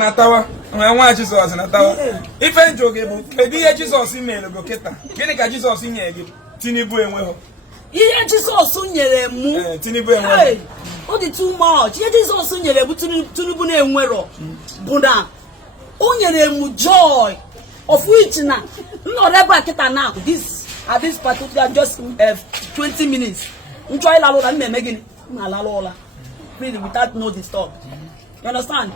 na tawa nwa Jesus na tawa ife njoge bụ kedu ihe Jesus mere go kịta gịnị ka Jesus nyere gị Tinubu enweghị ihe Jesus nyere mụ Tinubu enweghị ọ dị too much ihe Jesus nyere bụ Tinubu na-enwero bụ na o nyere mụ joy of which na nnọrọ akịta now at this particular just 20 minutes nchọ ịlalụ ụla mmemme gịnị ma alalụ ụla really without no disturb. You understand?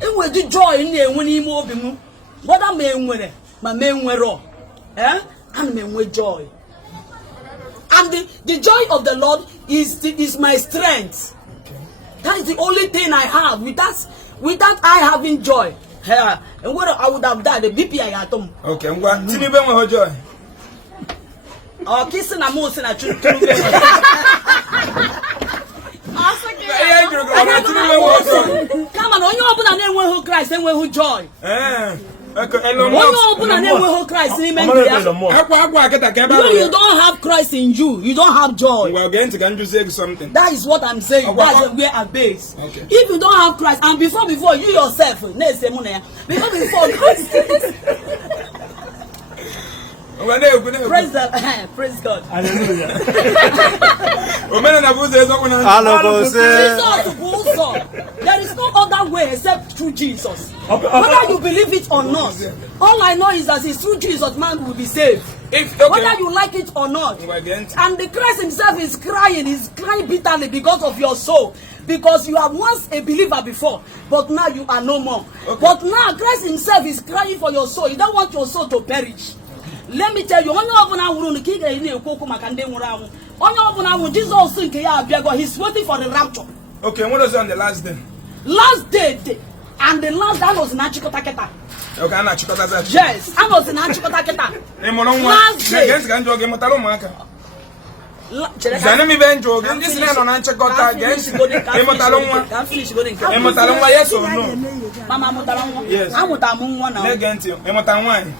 Enwe the joy na-enwe n'ime obi m whether ma enwere ma me enwero and me enwe joy, and the joy of the Lord is my strength. That is the only thing I have. Without I having joy, and whether I would have died, the BP I had them. Okay, ngwa Tinubu enwe joy. Kissing a mouse na churu. Come on, onye ọbụla na-enweghị Christ enweghị joy. Onye ọbụla na-enweghị Christ n'ime ndụ ya. When you don't have Christ in you, you don't have joy. That is what I'm saying. That's where I base. Okay. If you don't have Christ, and before you yourself, before Christ. Praise God. Hallelujah. There is no other way except through Jesus. Whether you believe it or not, all I know is that it's through Jesus man will be saved. Whether you like it or not. And the Christ himself is crying bitterly because of your soul. Because you are once a believer before, but now you are no more. Okay. But now Christ himself is crying for your soul. He don't want your soul to perish. Let me tell you, Jesus he's waiting for the rapture. Okay, what was on the last day? Last day, and the last that was in Achikotaketa. Okay, I'm not Chikota. Yes, I was in Achikotaketa. Last day. Zanemi benjo, this is not an Chikota against Emotalonga, yes or no? Mama Motalonga, yes. I'm with Amunga now. Against you, Emotawan.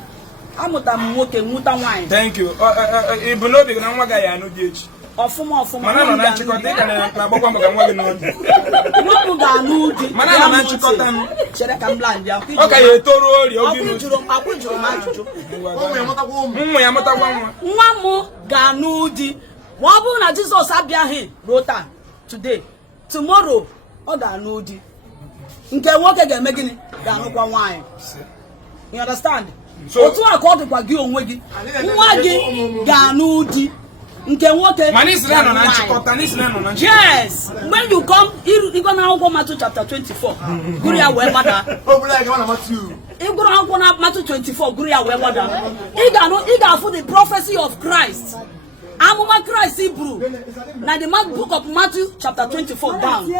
I'm with Amuta wine. Thank you. If you know the Namaga, I know ditch. Or for more for my Chikota, okay, Ganudi. Wabuna Jesus Abiahi wrote today. Tomorrow, or Ganudi. Nke work again making Ganukwa wine. You understand? So to accord the Wagi on Wagi. Wagi Ganudi. Nke work yes. When you come, you're gonna go Matthew chapter 24. Guria Webada. You're gonna go Matthew 24. Guria Webada. Iga for the prophecy of Christ. Amuma Christ Hebrew. Now the book of Matthew chapter 24 down. Go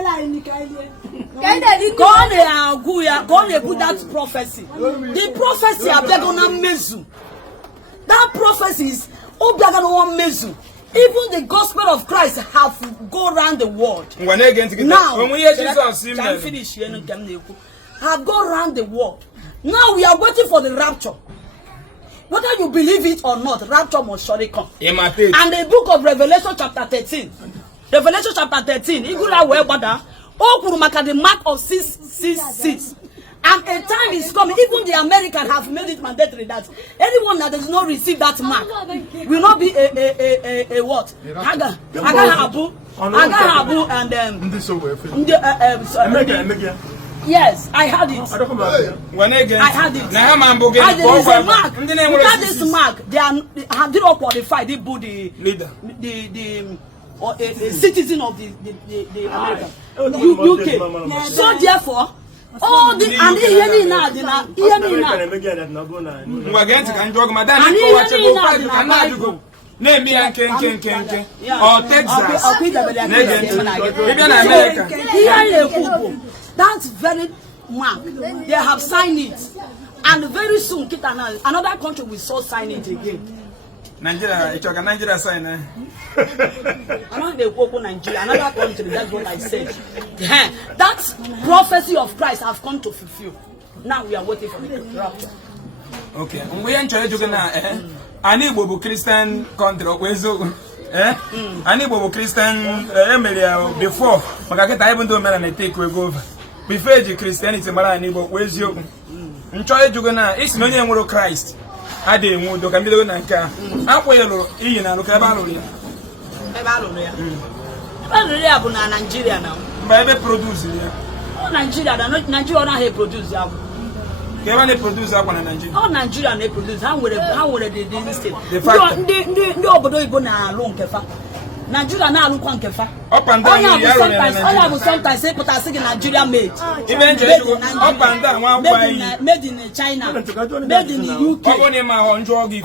on put that prophecy. The prophecy Abegona Mezu. That prophecy is Obiagana Mezu. Even the gospel of Christ have go around the world. Now, when we hear Jesus, have gone around the world. Now we are waiting for the rapture. Whether you believe it or not, rapture must surely come. And the book of Revelation chapter 13. Revelation chapter 13. The mark of 666. And a time is coming. Even the Americans have made it mandatory that anyone that does not receive that mark will not be a what? Agahabu and yes, I had it. I had it. And there is a mark. Without this mark, they have not qualified. They put the leader, the citizen of the American UK. So therefore, all the and hear me now. Name me and Ken or Texas. That's very mark. They have signed it, and very soon, another country will so sign it again. Nigeria, it's like Nigeria sign. I'm not the Coco Nigeria, another country. That's what I said. That prophecy of Christ have come to fulfill. Now we are waiting for the rapture. Okay, we enjoy to now. An Igbo Christian country, an Igbo Christian area before. But I get able to take over. before eji Christianity mara na Igbo kwa eziokwu nchọ ejugo na isi na onye nwere Christ adịghị enwe udo ka mbido na nke a akwa lụrụ iyi na alụ ka ebe alụrụ ya ya bụ na Nigeria na mba ebe produce ya Nigeria ọ naghị produce ya ka ebe na-produce akwa na Nigeria ọ Nigeria na-produce ha nwere the state ndị obodo Igbo na-alụ nke fa Nigeria na-alụkwa nke fa onye bụ sometimes ịpụtasị gị Nigeria made made in China made in UK ọ bụ na ịma ahụ njọ gị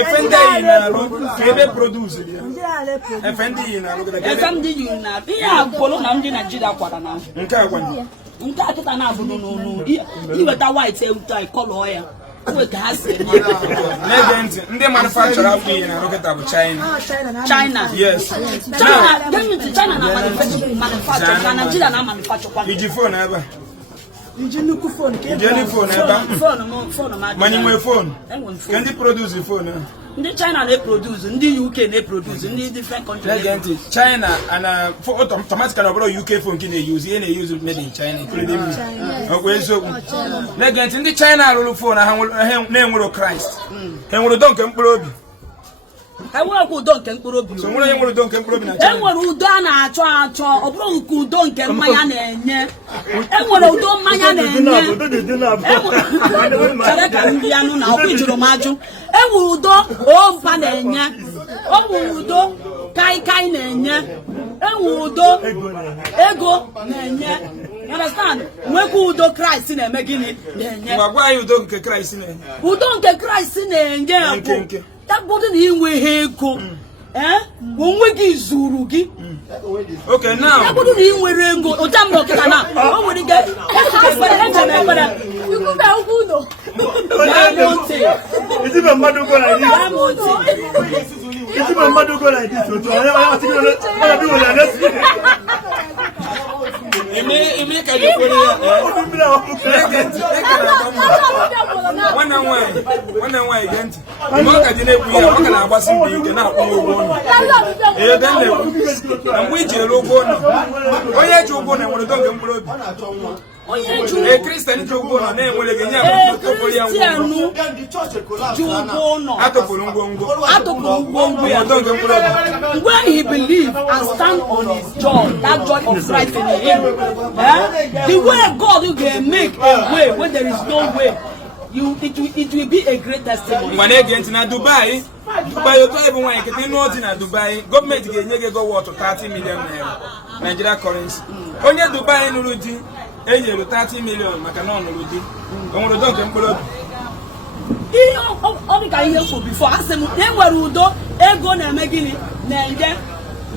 efe ndị yi na-alụ ka ebe produce ya efe ndị yi na-alụ ihe a polo na ndị Nigeria kwara na nke a gwara nke a kịta na-abụ n'onu iweta white ewuta kọlọ ya ka ha si na-ege ntị ndị manufacturer afọ iyi na roketa bụ China yes China na manufacture na Nigeria na manufacture iji phone ebe iji nnukwu phone manye nwe phone ka ndị produce phone ndị China na-eproduce ndị UK na-eproduce ndị different countries na-ege China ana automatically ọbụrụ UK phone nke na-eyuzi ihe na-eyuzi made in China ọkwa eziokwu na-ege ntị ndị China arụrụ phone ha na-enwero Christ ha nwere udo nke mkpụrụ obi enwere udo nke mkpụrụ obi so nwere nwere udo nke mkpụrụ obi na China enwere udo a na-achọ ọ bụrụ nke udo nke mmanya na-enye enwere udo mmanya na-enye chere ka ndị anụ na ọkụ jụrụ m ajụ enwere udo ompa na-enye enwere udo kai na-enye enwere udo ego na-enye understand nwekwa udo Kraịst na-eme gịnị na-enye gwa anyị udo nke Kraịst na-enye udo nke Kraịst na-enye bụ tabodo na inwe ihe ego onwe gị zuru gị okay now tabodo na inwere ego ụta mba ọkịta na o nwere ike One agent. I'm na-agbasi mbọ ike na-akwụ ụgwọ ọnụ. Mgbe iji elu ụgwọ ọnụ. Onye ji ụgwọ ọnụ nwere donge mkpụrụ obi. Onye Christian ji ụgwọ ọnụ na-enwere gị nye akpụkpọ ya atụpụrụ ngwongwo. When he believe and stand on his joy, that joy of Christ in him, the way God will make a way when there is no way, it will be a great testimony. When again na Dubai, otu ebe nwanyị nkịtị ịnụ ọdị na Dubai, gọọmenti ga-enye gị ego worth 30 million naira Nigeria currency. Onye Dubai nụrụ di enyere 30 million maka na ọ nụrụ di. O nwere udo nke mkpụrụ obi. Ihe ọ dị ka ihe kwuru before, asị m enwere udo ego na-eme gịnị na-enye,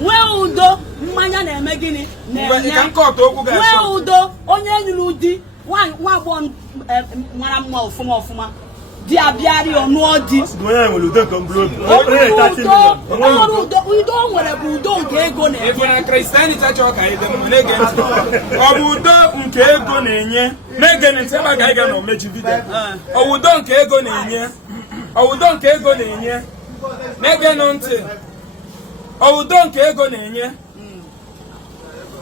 nwee udo mmanya na-eme gịnị na-enye, nwee udo onye nyụrụ di nwa agbọghọ mara mma ọfụma di abịarị ọnụọ di udo nwere bụ udo nke ego na-enye. Ego na Christianity achọghị ka anyị dị mma na-ege ntị. Ọ bụ udo nke ego na-enye na-ege ntị ebe a ga-aga na omeji vidio. Ọ bụ udo nke ego na-enye. Ọ bụ udo nke ego na-enye na-ege ntị. Ọ bụ udo nke ego na-enye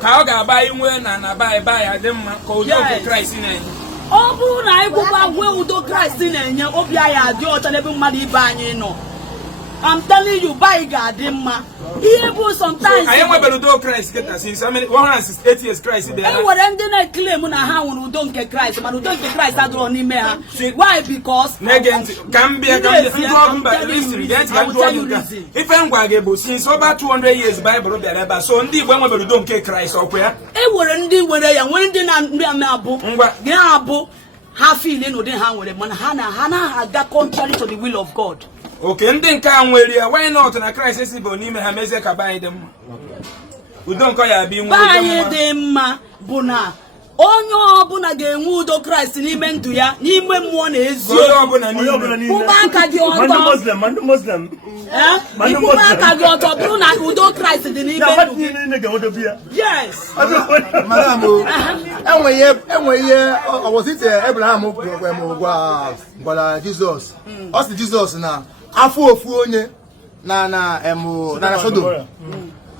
ka ọ ga-agba inwe na ba ya dị mma ka udo nke Kraịst na-enye. Ọ bụrụ na anyị gwụkwa gwe udo Kraịst na-enye, obi anyị adị ọcha n'ebe mmadụ ibe anyị nọ. I'm telling you, bayi ga-adị mma. Ihe bụ sometimes anyị nwebere udo Kraịst kịta since 168 years Kraịst dị ya. Enwere ndị na-claim na ha nwere udo nke Kraịst, mana udo nke Kraịst adịrọ n'ime ha. Why? Because na-ege ntị ka m bịa ndị ọgụ mba listen ga ntị ka ndị ọgụ nka ife ngwa gị bụ since over 200 years Bible bịara ebe a, so ndị Igbo enwebere udo nke Kraịst ọkwa ya. Enwere ndị nwere ya, nwere ndị na-abụ ga-abụ ha feel n'ụdị ha nwere, mana ha na-aga contrary to the will of God. Okay, ndị nke a nwere ya, why not na Kraịst si bụ n'ime ha mezie ka anyị dị mma. Udo nke ya bụ inwe anyị dị mma bụ na onye ọbụla ga-enwe udo Kraịst n'ime ndụ ya, n'ime mmụọ na eziokwu. Kwụba aka gị ọtọ, ịkwụba aka gị ọtọ bụrụ na udo Kraịst dị n'ime ndụ gị. Yes. Madam, enwe ihe ọwọsite Abraham gwara Jizọs. Ọ sị Jizọs na afọ ofu onye na Sodom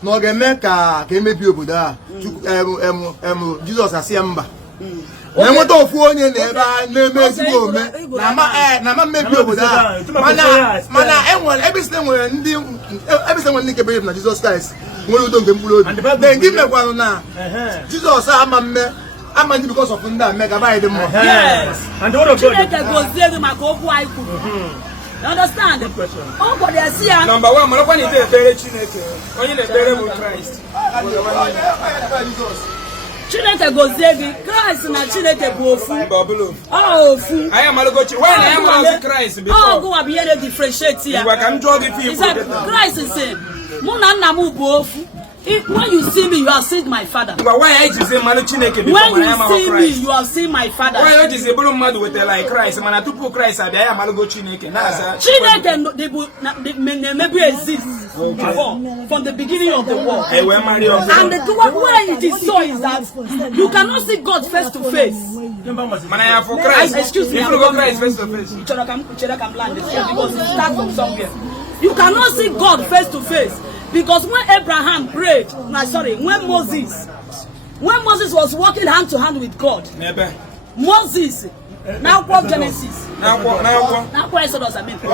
na ọ ga-eme ka emebi obodo a Jizọs asị ya mba na enweta ofu onye na ebe a na-eme ezigbo ome na ama mmebi obodo a mana ebisi nwere ndị nke bere na Jizọs Kraịst nwere udo nke mkpụrụ obi na ndị mekwanụ na Jizọs ama ndị because of ndị a mega ba dị mma. Chineke gozie gị maka okwu anyị kwuru. You understand? Oh, but they see ya. Number 1, malakwa ni ekpere Chineke. Onye na-ekpere bụ Christ. Chineke gozie gị. Christ na Chineke bụ ofu. Ofu. Aya malagochi. Why na ya malagochi Christ before? Oh, go abi here differentiate ya. Ngwa ka m jụọ gị people. Christ say, mụ na nna m bụ ofu. When you see me, you have seen my father. Why I just say Manu Chineke before when I am you see Christ? Me, you have seen my father. Why you just say Bulu Madu with like Christ? Man, I took Christ. I am Malugo Chineke. Chineke maybe exist before, from the beginning of the world. And the way it is so is that you cannot see God face to face. Man, I am for Christ. Excuse me. If you go Christ face to face, because it starts from somewhere. You cannot see God face to face. Because when Abraham prayed, when Moses was walking hand to hand with God, Moses, now quote Genesis, now quote Exodus, I mean. So,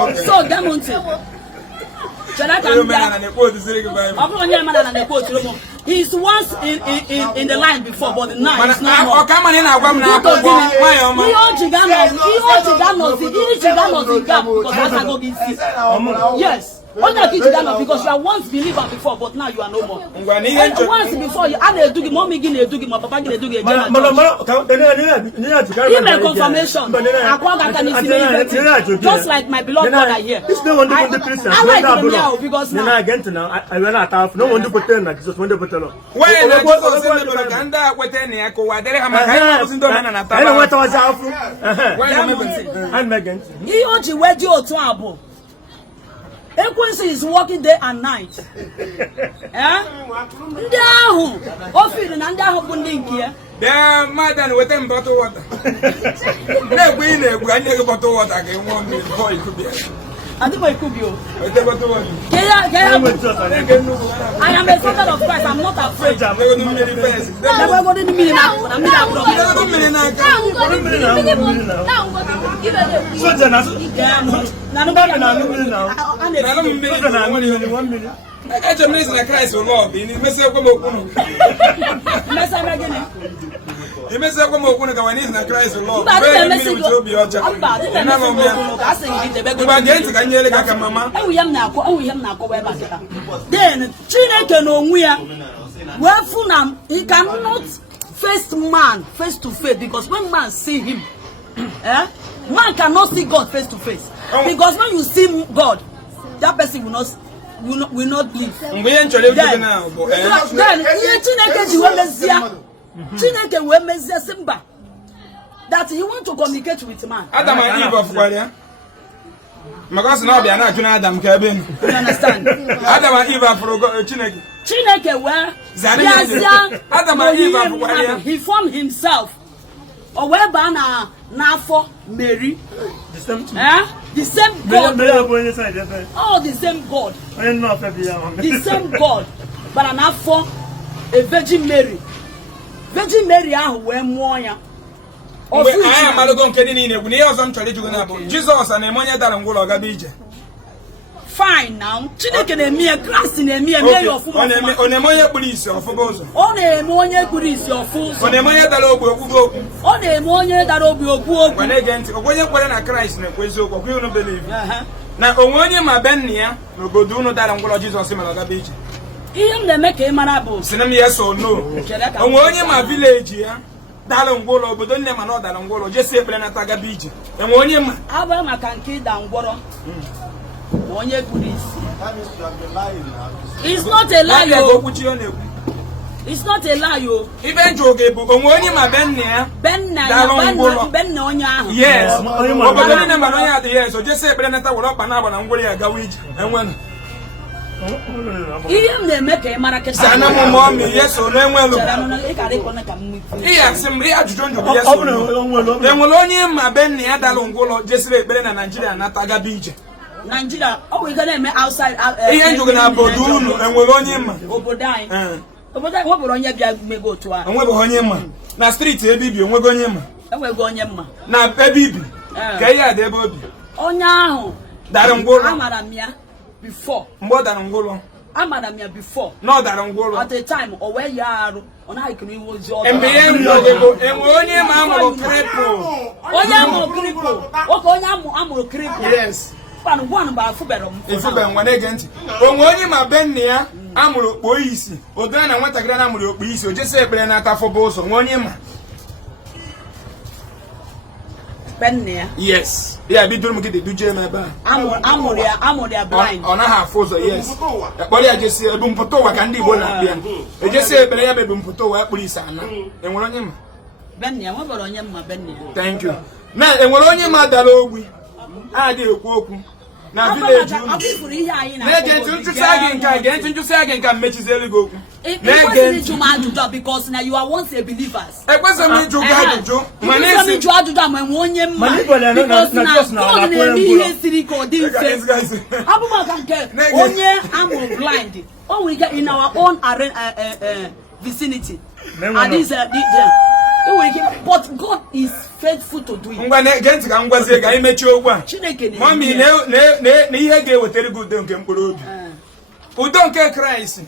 he's once in the line before, but now he's not. Yes. Because you are once believer before, but now you are no more. Once before you are a mommy gonna do my papa gonna do again. Give me confirmation. Just like my beloved brother here. I like him now because now I get to know I will not have no one to pretend that Jesus won't put along. Why I don't what was out. I'm Megan. He only went you to Abo. Equency is working day and night. Ndahu. Often and ndahu bunding here. Yeah, madam, with them bottle water. No, we need a bottle water. I can want me before it could be. I think I could be. I am a father of Christ. I'm not afraid. I'm going to Christ will love. He may say, "Come on, when he's not Christ alone." But I then Chineke no nwia. Wherefore now he cannot face man face to face, because when man see him, man cannot see God face to face. Because when you see God, that person will not live. Then Chineke will measure Simba that he want to communicate with man. Adam and Eve of Walia. Because now they are not Adam Cabin. You understand? Adam and Eve for Chineke. Chineke where Adam and Eve of Walia. He formed himself. Or whereby now for Mary. The same God. Oh, the same God. The same God. But now for a Virgin Mary. Virgin Mary where moya. I am Malagon Kedini, we have some tradition about Jesus and Emonia Dalangola Gabija. Fine now, Chineke and me, Christ in me, and Mary of on Emonia police or for both. On Emonia police or fools. On Emonia Dalogo, on Emonia Dalogo, when again, when you're a Christ in a quiz, we don't believe. Now, Omonia, my Benia, will go do no Dalangola Jesus in Malagabija. Even the make a manable. Send yes or no. Omonia, my village here. Dalangolo, but don't name another Dalangolo, just say Planetaga Beach. And when you Abama can kill Dangoro. One year police. It's not a lie. It's not a lie. Even joke, but when you my Ben near Ben Nonya. Yes, but yes, so just say Planeta will up and up and Angolia Gawich. And when even they make a market. Yes, or no, yes, simply have to join the yes. Then will only my Ben near Dalongolo, just say Ben and Nigeria, not Taga Beach. Nigeria, oh, we're gonna make outside. Ihe njugo na obodo unu enwere onye mma. Obodo anyị. Obodo anyị nwebere onye bịa mego otu a. Enwebe onye mma. Na street ebe ibi onwego onye mma. Enwego onye mma. Na ebe ibi. Ka ihe ade ebe obi. Onye ahụ dara ngwụlọ. Amara m ya before. Mgbe dara ngwụlọ. Amara m ya before. No dara ngwụlọ. At the time, o wee ya arụ. Ọ naghị kiri iwu ozi ọdọ. Mgbe ihe ngwụlọ enwe onye ma amụrụ cripple. Onye amụrụ cripple. Oke onye amụrụ cripple. Yes. Kwanụ gwanụ ba afụbere m. Ifube nwa na-ege ntị. Onwe onye ma be nne ya amụrụ okpo isi. Odo na nwatakịrị na amụrụ okpo isi. O jesi ekpere n'aka fọba ụzọ. Nwe onye ma. Benne ya. Yes. Yeah, bidoro m gị duje m ebe a. Amụrụ ya blind. Ọ naghị afụ ụzọ, yes. Ekpọrọ ya jesi ebu mpụta ụwa ka ndị Igbo na-akpịa. Ejesi ekpere ya bụ mpụta ụwa ekpuru isi ana. Enwere onye ma? Benne ya, nwebere onye mma benne ya. Thank you. Na enwere onye ma dara ogbi. Adịghị ekwu okwu. Na village unu. Na-ege ntị nchụsa gị nke a, gee ntị nchụsa gị nke a mmechizeli gị okwu. Na-ege ntị. Because now you are once a believers. Ekwesịrị m ịjụ gị ajụjụ. Ma na-esi ịjụ ajụjụ ma enwe onye mma. Because now God na-eme ihe siri ka ọ dị mfe. Abụmaka nke onye amụrụ blind. O nwere ike in our own vicinity. And this but God is faithful to do it. Ngwa na-ege ntị ka m gwazie ka anyị mechie okwu a. Mami na ihe ga-ewetara gị udo nke mkpụrụ obi. Udo nke Kraịst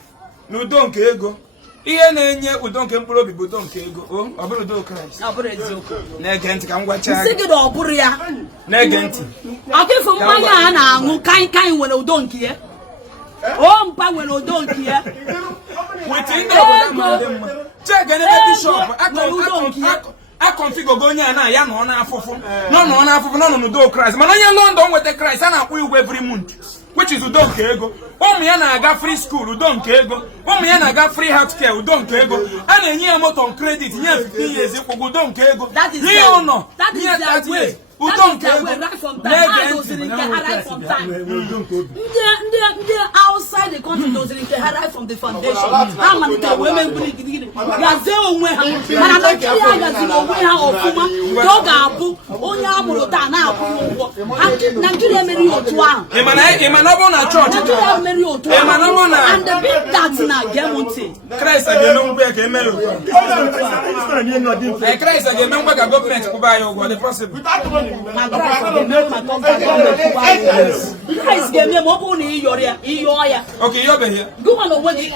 na udo nke ego. Ihe na-enye udo nke mkpụrụ obi bụ udo nke ego. Ọ bụrụ udo Kraịst. Ọ bụrụ eziokwu. Na-ege ntị ka m gwachaa. Sị gị na ọ bụrụ ya. Na-ege ntị. Akịfụ mmanya a na-aṅụ kaị nwere udo nke ya. O mpa nwere udo nke ya. Wete ndị obodo ma dị mma. Check ebe bishọp akọnfigogo onye a na ya nọ n'afụfụ. Nọ n'afụfụ nọ n'udo Kraịst. Mana onye London nweta Kraịst a na-akwụ ụgwọ every month. Which is udo nke ego. Ụmụ ya na-aga free school udo nke ego. Ụmụ ya na-aga free health care udo nke ego. A na-enye ya moto on credit nye 15 years ịkwụgwọ udo nke ego. Ihe ụlọ nye 30 years. Udo nke ego. Ndị outside the country doziri nke ha right from the foundation. Ha malitere wee mee mgbili gidigidi. Gazie onwe ha. Mana Naịjirịa gaziri onwe ha ọfụma. Ka ọ ga-abụ onye amụrụ taa na-akwụ ya ụgwọ. Naịjirịa emeri otu ahụ. Ịma na ọ bụ na chọọchị. Naịjirịa emeri otu ahụ. And the big tax na-ege m ntị. Kraịst ga-eme ngwa ka eme ya otu a. Kraịst ga-eme ngwa ka gọọmenti kwụba anyị ụgwọ. Dị possible. Christ gave me more money in your ear. Okay, you're here. Go on over the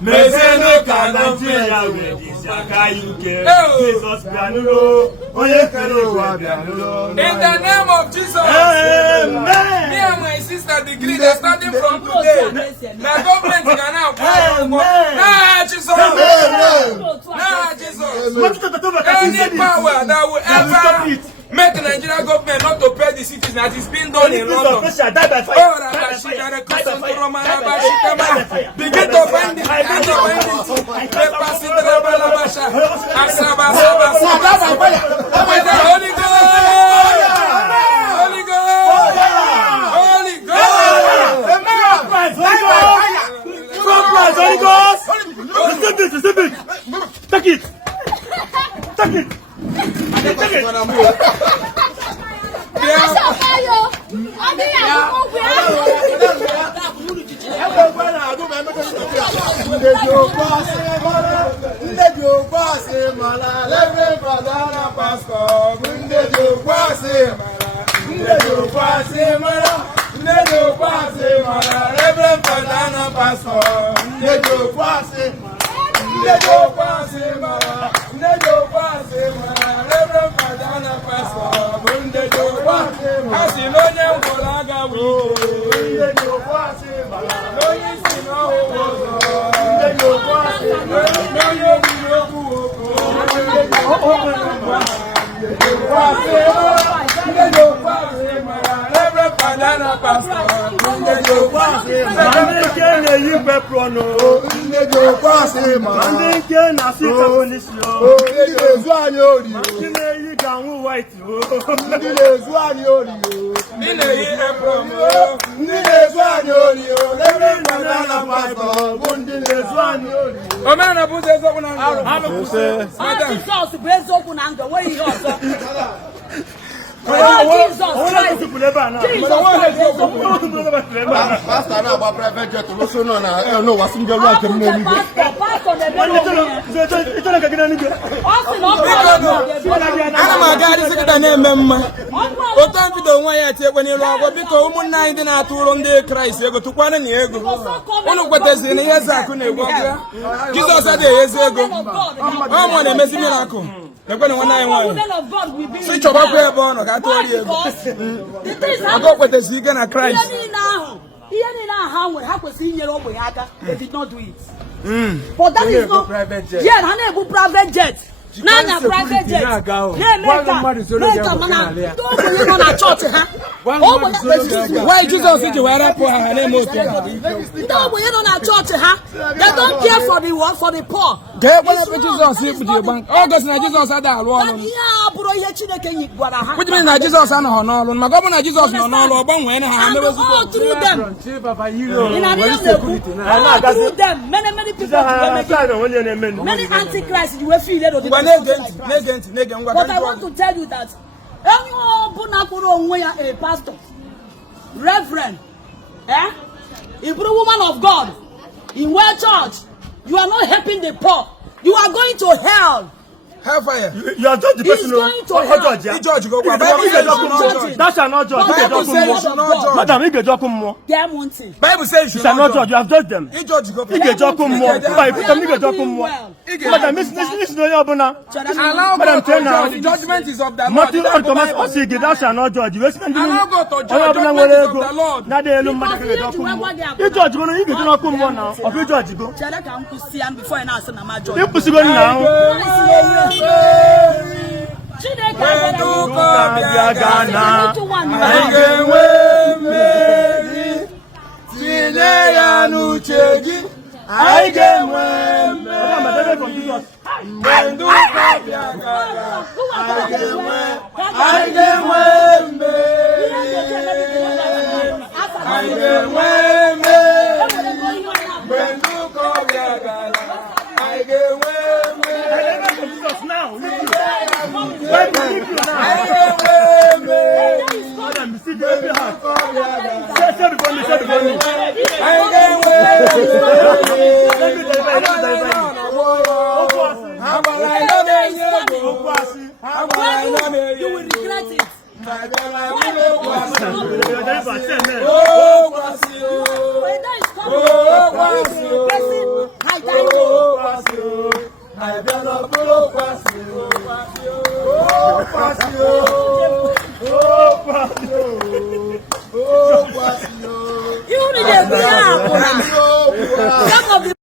In the name of Jesus. Amen. Me and my sister degree they're starting from today. The government can now nah, Jesus. Nah, Jesus. Any power that will ever make the Nigerian government not to pay the citizens that is being done in London. Begin to find it. Holy Ghost. Take it. They did not do it. But that is not private jet. Yeah, private jet. Nanya private jet. Why Jesus said you were up for her name? They don't care for the what, for the poor. Jesus said you bank. August na Jesus had that one. Which means that Jesus and Honor, my governor Jesus no no when all through them. Through them. Many people many antichrists you will feel it. But I want to tell you that anyone a pastor, reverend, a woman of God, in one church, you are not helping the poor. You are going to hell. Hellfire. You are just the person who judge. That shall not judge. Bible says you shall not judge. You have judged them. The judgment is of the Lord. Thou shalt not judge. You judgment is of the Lord. You will regret it. You need a